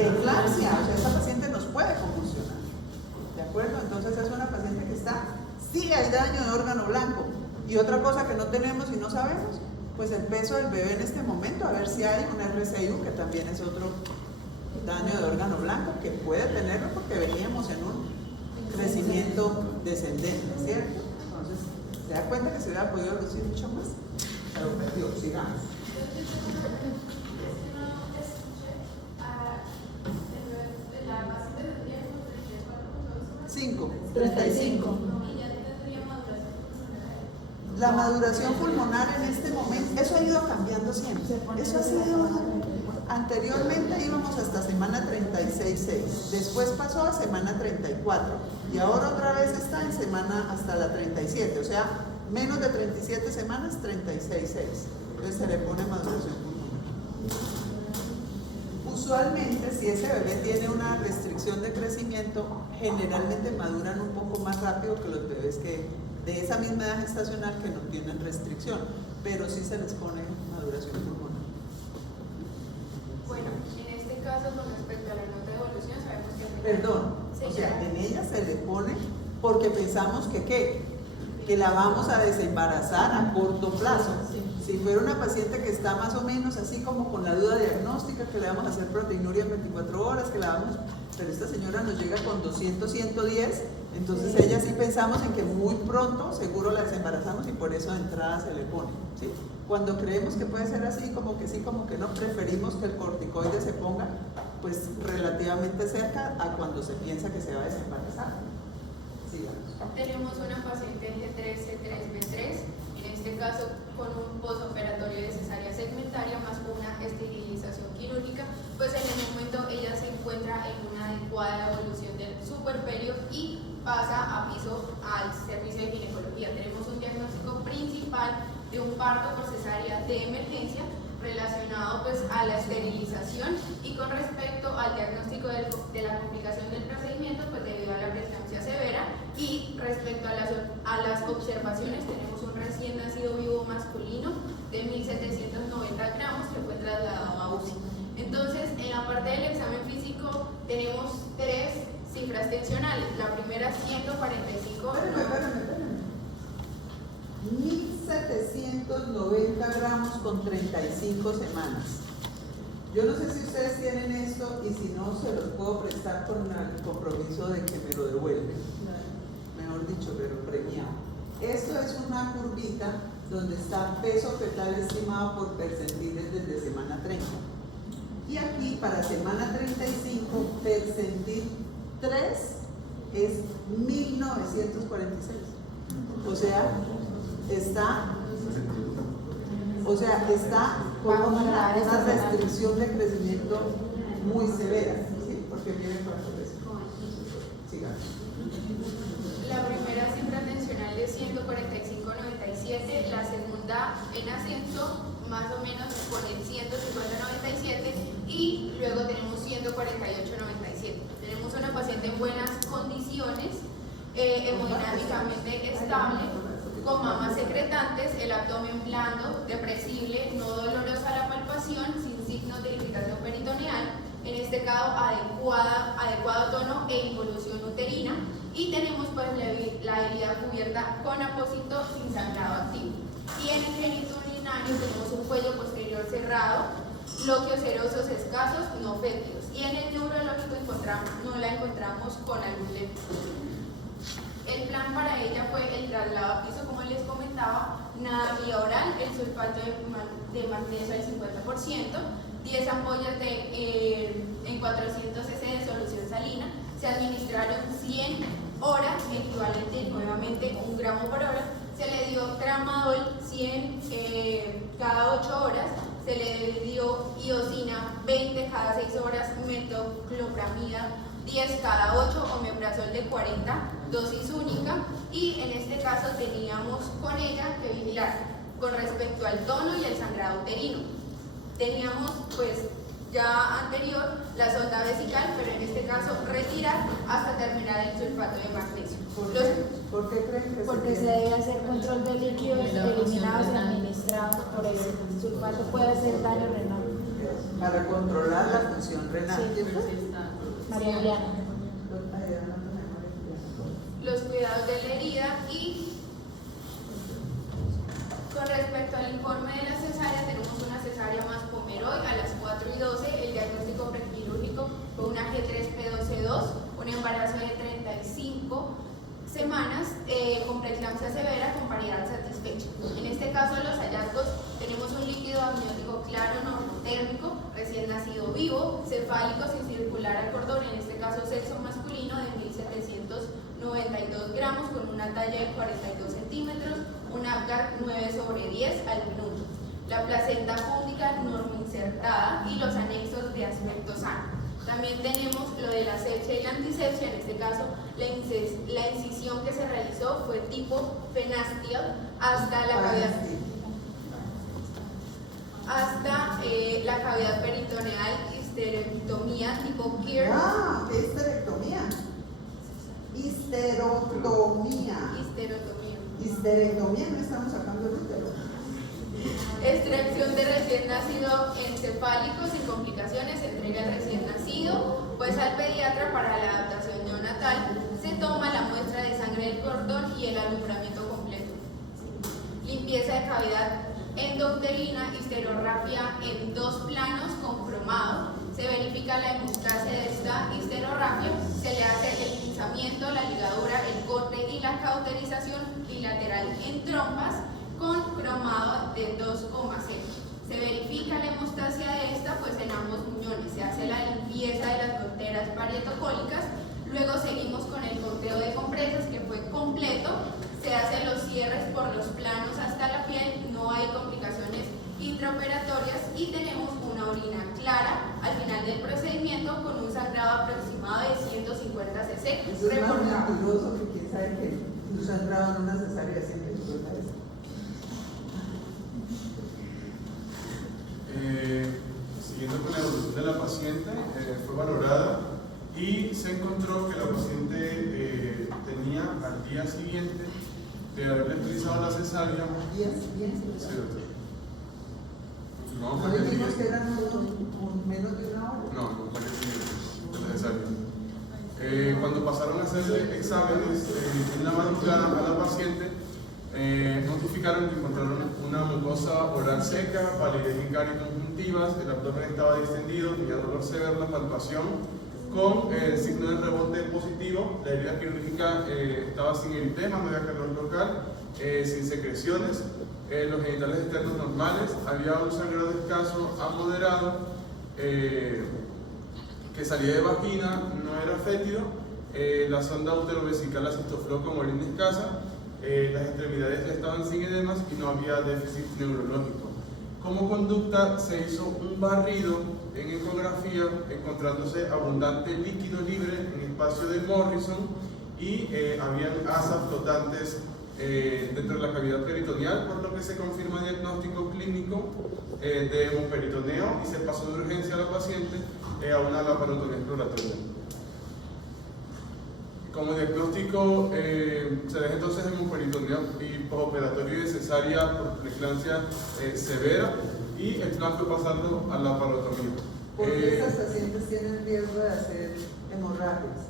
eclampsia. O sea, esta paciente nos puede convulsionar, ¿de acuerdo? Entonces es una paciente que sí hay daño de órgano blanco. Y otra cosa que no tenemos y no sabemos, pues el peso del bebé en este momento, a ver si hay un RCIU, que también es otro daño de órgano blanco, que puede tenerlo porque veníamos en un crecimiento descendente, ¿cierto? Entonces, ¿se da cuenta que se hubiera podido reducir mucho más? Pero perdió, sigamos. La paciente tendría como 5, 35. La maduración pulmonar en este momento, eso ha ido cambiando siempre. Eso ha sido, anteriormente íbamos hasta semana 36.6, después pasó a semana 34 y ahora otra vez está en semana hasta la 37, o sea, menos de 37 semanas, 36.6. Entonces se le pone maduración pulmonar. Usualmente, si ese bebé tiene una restricción de crecimiento, generalmente maduran un poco más rápido que los bebés que de esa misma edad gestacional que no tienen restricción, pero sí se les pone maduración pulmonar. Bueno, en este caso, con respecto a la nota de evolución, sabemos que... Perdón, o sea, en ella se le pone porque pensamos que la vamos a desembarazar a corto plazo. Si fuera una paciente que está más o menos así como con la duda diagnóstica, que le vamos a hacer proteinuria en 24 horas, que la vamos... Pero esta señora nos llega con 200, 110, entonces ella sí pensamos en que muy pronto seguro la desembarazamos y por eso de entrada se le pone, ¿sí? Cuando creemos que puede ser así, como que sí, como que no, preferimos que el corticoide se ponga pues relativamente cerca a cuando se piensa que se va a desembarazar. Sigamos. Tenemos una paciente G3, C3, B3, en este caso con un postoperatorio de cesárea segmentaria más una esterilización quirúrgica, pues en el momento ella se encuentra en una adecuada evolución del superperio y pasa a piso al servicio de ginecología. Tenemos un diagnóstico principal de un parto por cesárea de emergencia relacionado pues a la esterilización, y con respecto al diagnóstico de la complicación del procedimiento, pues debido a la preeclampsia severa, y respecto a las observaciones, tenemos un recién nacido vivo masculino de 1.790 gramos que fue trasladado a UCI. Entonces, en la parte del examen físico tenemos 3 cifras tensionales. La primera 145. Espérame. 1.790 gramos con 35 semanas. Yo no sé si ustedes tienen esto y si no, se los puedo prestar con el compromiso de que me lo devuelven. Mejor dicho, pero premiado. Esto es una curvita donde está peso fetal estimado por percentiles desde semana 30. Y aquí para semana 35, percentil 3 es 1946. O sea, está con una restricción de crecimiento muy severa, ¿sí? Porque miren cuánto es. Sigamos. La primera cifra tensional es 145.97, la segunda en ascenso más o menos con el 150.97 y luego tenemos 148.97. Tenemos una paciente en buenas condiciones, hemodinámicamente estable, con mamas secretantes, el abdomen blando, depresible, no dolorosa la palpación, sin signos de irritación peritoneal, en este caso adecuado tono e involución uterina, y tenemos pues la herida cubierta con apósito sin sangrado activo. Y en el genitourinario tenemos un cuello posterior cerrado, bloqueos serosos escasos, no fétidos. Y en el neurológico no la encontramos con algún leve. El plan para ella fue el traslado a piso, como les comentaba, nada vía oral, el sulfato de magnesio al 50%, 10 ampollas en 400 cc de solución salina, se administraron 100 horas, equivalente nuevamente 1 gramo por hora, se le dio tramadol 100 cada 8 horas, se le dio iosina 20 cada 6 horas, metoclopramida 10 cada 8, omeprazol de 40, dosis única, y en este caso teníamos con ella que vigilar con respecto al tono y el sangrado uterino. Teníamos pues ya anterior la sonda vesical, pero en este caso retirar hasta terminar el sulfato de magnesio. ¿Por qué creen que Porque se debe hacer control de líquidos eliminados y administrados por el sulfato, puede hacer daño renal. Para controlar la función renal? Sí. María Juliana. Los cuidados de la herida. Y con respecto al informe de la cesárea, tenemos una cesárea más Pomeroy a las 4:12, el diagnóstico prequirúrgico fue una G3P12-2, un embarazo de 35 semanas con preeclampsia severa con paridad satisfecha. En este caso los hallazgos tenemos un líquido amniótico claro normotérmico, recién nacido vivo, cefálico sin circular al cordón, en este caso sexo masculino de 1792 gramos con una talla de 42 centímetros, un Apgar 9/10 al minuto. La placenta púdica normoinsertada y los anexos de aspecto sano. También tenemos lo de la asepsia y la antisepsia, en este caso la incisión que se realizó fue tipo Fenastiel hasta la cavidad peritoneal, histerectomía tipo Kier. Ah, histerectomía. Histerectomía, no estamos sacando el útero. Extracción de recién nacido encefálico sin complicaciones, se entrega el recién nacido, pues al pediatra para la adaptación neonatal se toma la muestra de sangre del cordón y el alumbramiento completo. Limpieza de cavidad endouterina, histerografía en 2 planos con cromado, se verifica la hemostasia de esta histerografía, se le hace el pinzamiento, la ligadura, el corte y la cauterización bilateral en trompas con cromado de 2,0. Se verifica la hemostasia de esta pues en ambos muñones, se hace la limpieza de las fronteras parietocólicas, luego seguimos con el conteo de compresas que fue completo, se hacen los cierres por los planos hasta la piel, no hay complicaciones intraoperatorias y tenemos una orina clara al final del procedimiento con un sangrado aproximado de 150 cc. Eso es más mentiroso que quién sabe que un sangrado en una cesárea siempre explota eso. Siguiendo con la evolución de la paciente, fue valorada y se encontró que la paciente tenía al día siguiente de haberle realizado la cesárea. ¿Al día siguiente? Sí, doctor. ¿No dijimos que eran menos de una hora? No, fue el siguiente de la cesárea. Cuando pasaron a hacerle exámenes en la madrugada a la paciente, notificaron que encontraron una mucosa oral seca, palidez en cara y conjuntivas, el abdomen estaba distendido, tenía dolor severo en la palpación, con signo de rebote positivo, la herida quirúrgica estaba sin eritema, no había calor local, sin secreciones, los genitales externos normales, había un sangrado escaso a moderado, que salía de vagina, no era fétido, la sonda uterovesical asistofló con orina escasa, las extremidades ya estaban sin edemas y no había déficit neurológico. Como conducta se hizo un barrido en ecografía encontrándose abundante líquido libre en espacio de Morrison y habían asas flotantes dentro de la cavidad peritoneal, por lo que se confirma diagnóstico clínico de hemoperitoneo y se pasó de urgencia a la paciente a una laparotomía exploratoria. Como diagnóstico se deja entonces hemoperitoneo y postoperatorio de cesárea por preeclampsia severa, y el plan fue pasarlo a la parotomía. Porque estas pacientes tienen riesgo de hacer hemorragias.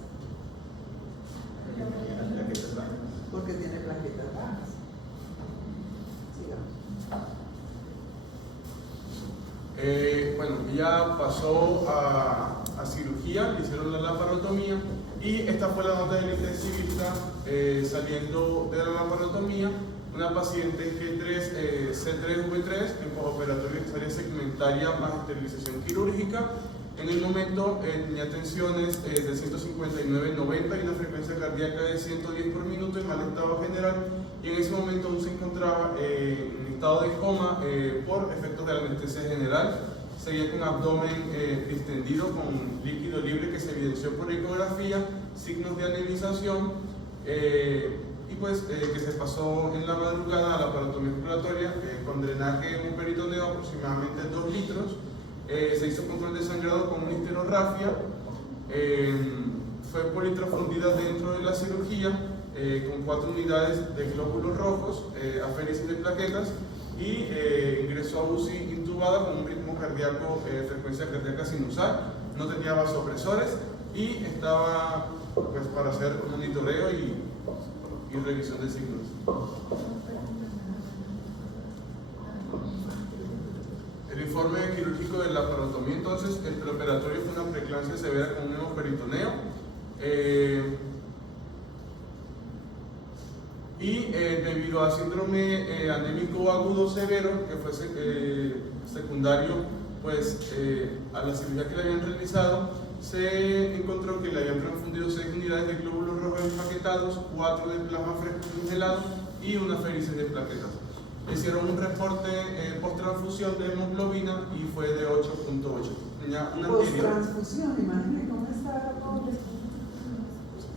Porque tiene plaquetas bajas. Bueno, ya pasó a cirugía, le hicieron la laparotomía y esta fue la nota del intensivista saliendo de la laparotomía, una paciente G3, C3V3 en postoperatorio cesárea segmentaria más esterilización quirúrgica. En el momento tenía tensiones de 159/90 y una frecuencia cardíaca de 110 por minuto en mal estado general, y en ese momento aún se encontraba en estado de coma por efectos de la anestesia general. Seguía con abdomen distendido con líquido libre que se evidenció por ecografía, signos de anemización y pues que se pasó en la madrugada a la laparotomía expiratoria con drenaje en un peritoneo aproximadamente 2 litros. Se hizo control de sangrado con una histerorrafia, fue politrafundida dentro de la cirugía con 4 unidades de glóbulos rojos, aféresis de plaquetas, y ingresó a UCI intubada con un ritmo cardíaco, frecuencia cardíaca sinusal, no tenía vasopresores y estaba pues para hacer monitoreo y revisión de signos. El informe quirúrgico de la laparotomía, entonces, el preoperatorio fue una preeclampsia severa con un hemoperitoneo y debido a síndrome anémico agudo severo, que fue secundario pues, a la cirugía que le habían realizado, se encontró que le habían transfundido 6 unidades de glóbulos rojos empaquetados, 4 de plasma fresco congelado y una aféresis de plaquetas. Hicieron un reporte post-transfusión de hemoglobina y fue de 8.8. Post-transfusión, imagínate cómo estaba la pobre.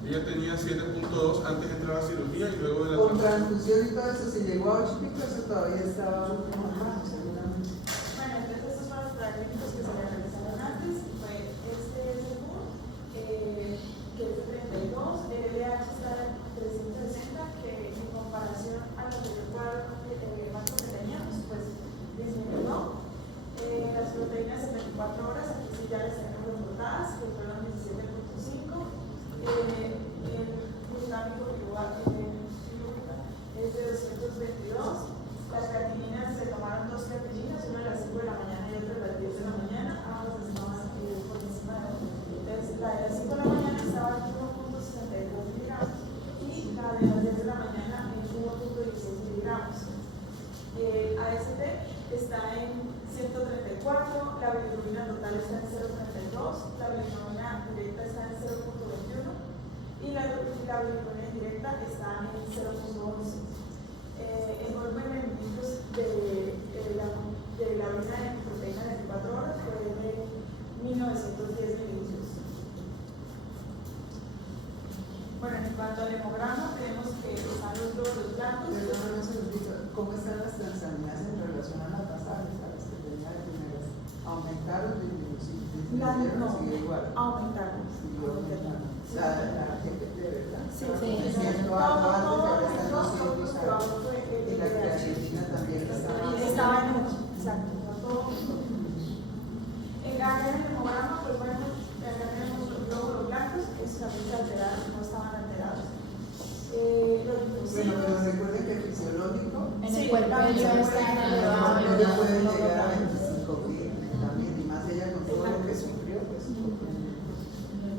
Ella tenía 7.2 antes de entrar a la cirugía y luego de la con transfusión y todo eso, si llegó a 8 pico, eso todavía estaba último más, seguramente. Bueno, entonces estos fueron los diagnósticos que se le realizaron antes. Fue este es el MUR, que es de 32, el LH está en 360, que en comparación a lo que marco que teníamos, pues disminuyó. Las proteínas en 24 horas, aquí sí ya las tenemos reportadas, que fueron 17.5. El glutámico es de 222. Las creatininas se tomaron 2 creatininas, una a las 5 de la mañana y otra a las 10 de la mañana, ambas estaban por encima de la. Entonces, la de las 5 de la mañana estaba en 1.62 miligramos y la de las 10 de la mañana en 1.16 miligramos. AST está en 134, la bilirrubina total está en 0.32, la bilirrubina directa está en 0.21 y la bilirrubina indirecta está en 0.11. El volumen de mililitros de la orina de proteína de 24 horas fue de 1910 mililitros. Bueno, en cuanto al hemograma, tenemos que están los glóbulos blancos. Perdón, un segundito. ¿Cómo están las transaminasas en relación a las basales, a las que tenía de primeras? ¿Aumentaron o disminuyeron? No, ¿Sigue igual? aumentaron. Siguió aumentando. La GPT, ¿verdad? Sí, sí. Y la creatina también estaba en 8. Exacto. Acá en el hemograma, pues bueno, acá tenemos los glóbulos blancos, que también se alteraron, no estaban alterados. Bueno, pero recuerden que el fisiológico en el cuerpo ella está elevado, ella puede llegar a 25.000 también, y más ella con todo lo que sufrió, pues.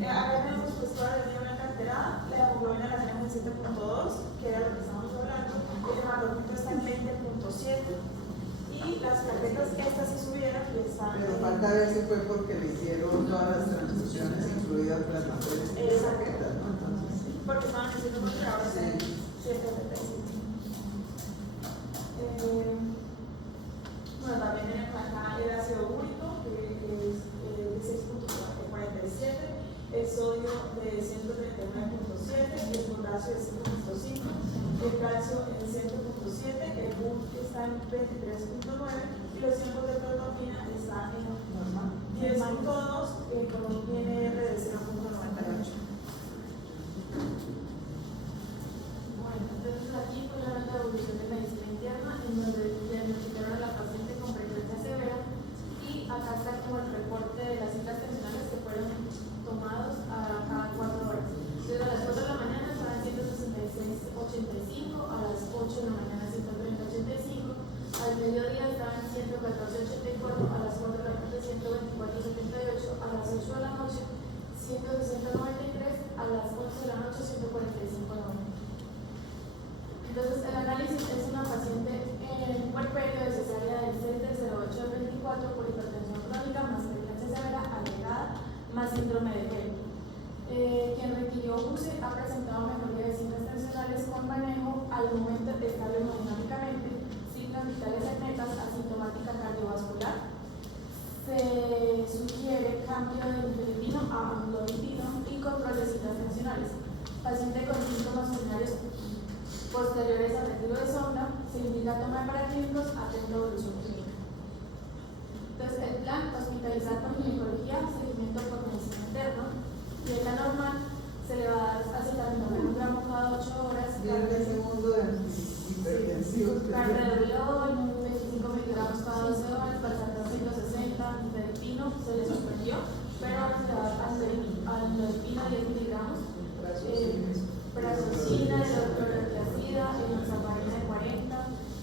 Acá tenemos pues toda la línea alterada, la hemoglobina la tenemos en 7.2, que era lo que estábamos hablando, el hematocrit está en 20.7. Y las plaquetas estas sí subieron y están. Pero falta ver si fue porque le hicieron todas las transfusiones incluidas las mujeres y las plaquetas, ¿no? Entonces, porque estaban haciendo mucho ahora en 7.35. Bueno, también tenemos acá el ácido úrico, que es de 6.47, el sodio de 139.7, el potasio de 5.5, el calcio en 100.7, el BUN está en 23.9 y los tiempos de proteína están en 10.2 con un PNR de 0.98. Bueno, entonces aquí fue la evolución de medicina interna, en donde diagnosticaron a la paciente con preeclampsia severa paciente con síntomas urinarios posteriores al retiro de sonda, se indica toma de paraclínicos atento a evolución clínica. Entonces, el plan, hospitalizar con ginecología, seguimiento por medicina interna, dieta normal, se le va a dar acetaminofén un gramo cada 8 horas. Ese mundo de hipertensivos. Carvedilol, 25 miligramos cada 12 horas, valsartán 160, nifedipino, se le suspendió, pero ahora se le va a dar antidepresivo 10 miligramos, prazosina, hidroclorotiazida, enoxaparina de 40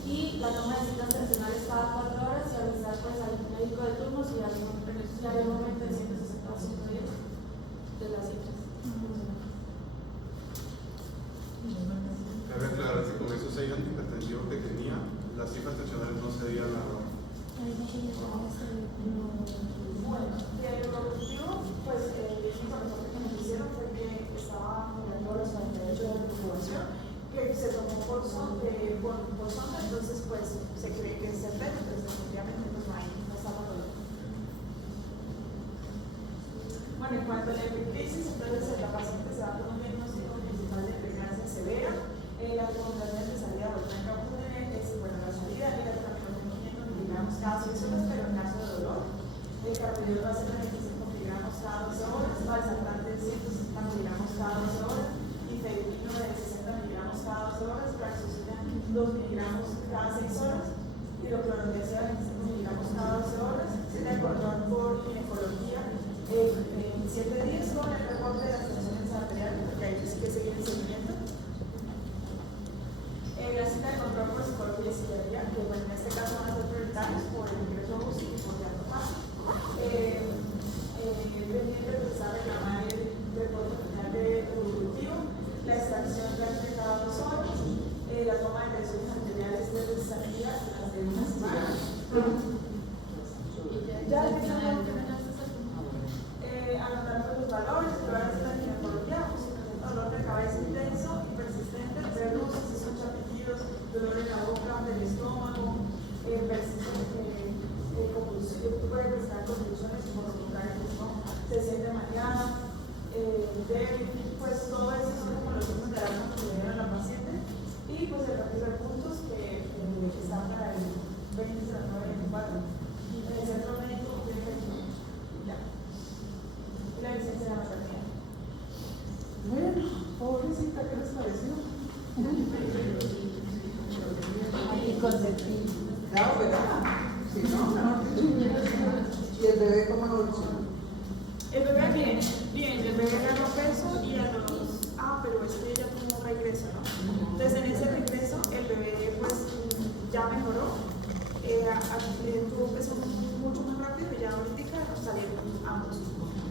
y la toma de citas tensionales cada 4 horas y avisar pues al médico de turno si hay un momento de 160 a 110 de las citas. Cabe aclarar que con esos 6 antihipertensivos que tenía, las cifras tensionales no se dieron a la Bueno, el objetivo, pues el único reporte que nos hicieron fue que estaba mirando los 48 de incubación, que se tomó por sonda, entonces pues se cree que es certero, pero definitivamente pues no estamos hablando. Bueno, en cuanto a la epicrisis, entonces la paciente se va con un diagnóstico principal de preeclampsia severa, las recomendaciones de salida de blanca es, bueno, la salida era también 500 miligramos cada 6 horas, pero en caso de dolor. El carvedilol va a ser de 25 miligramos cada 12 horas, valsartán de 160 miligramos cada 12 horas, nifedipino de 60 miligramos cada 12 horas, praxosina 2 miligramos cada 6 horas, hidroclorotiazida de 25 miligramos cada 12 horas, cita de control por ginecología en 7 días con el reporte de las tensiones arteriales, porque ahí sí que seguir el seguimiento. La cita de control por psicología y psiquiatría, que bueno, en este caso van a ser prioritarios por el ingreso a UCI y por diagnóstico. Pendiente de empezar a reclamar el reporte final de evolutivo, la extracción de cada 2 horas, la toma de tensiones arteriales desde salida las de una semana. Ya anotando los valores, pruebas de la ginecología, dolor de cabeza intenso y persistente, ver luces, se escuchan pitidos, dolor en la boca, del estómago, puede presentar convulsiones involuntarias, ¿no? Se siente mareada, débil, pues todo eso son como los signos de alarma que le dieron a la paciente y pues el ratio de puntos que están para el 20/09/24. En el centro médico ya. Y la licencia de la maternidad. Bueno, pobrecita, ¿qué les pareció? Anticonceptivo. Claro, ¿verdad? Si no, mejor dicho. ¿Y el bebé cómo evoluciona? El bebé bien, el bebé ganó peso y a los... pero es que ella tuvo un regreso, ¿no? Entonces en ese regreso el bebé pues ya mejoró, tuvo peso mucho más rápido y ya ahorita salieron ambos.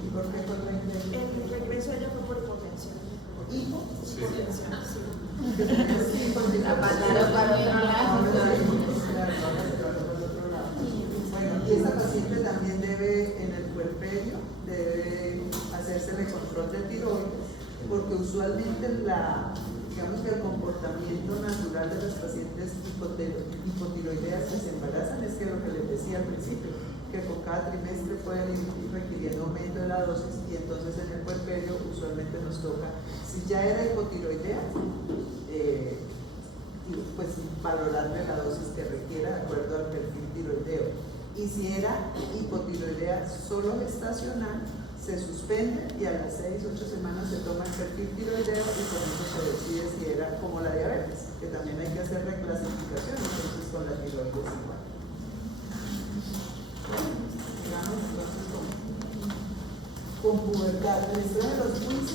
¿Y por qué fue el regreso? El regreso de ella fue por hipotensión. ¿Hipo? Sí. Hipotensión, sí. La mandaron para otro lado. Bueno, y esta paciente también debe, en el puerperio, debe hacerse el control de tiroides, porque usualmente digamos que el comportamiento natural de las pacientes hipotiroideas que se embarazan es que lo que les decía al principio, que con cada trimestre pueden ir requiriendo aumento de la dosis y entonces en el puerperio usualmente nos toca, si ya era hipotiroidea, pues valorarle la dosis que requiera de acuerdo al perfil tiroideo. Y si era hipotiroidea solo gestacional, se suspende y a las 6-8 semanas se toma el perfil tiroideo y con eso se decide si era como la diabetes, que también hay que hacer reclasificación, entonces con la tiroides igual. Digamos entonces con pubertad, la historia de los juicios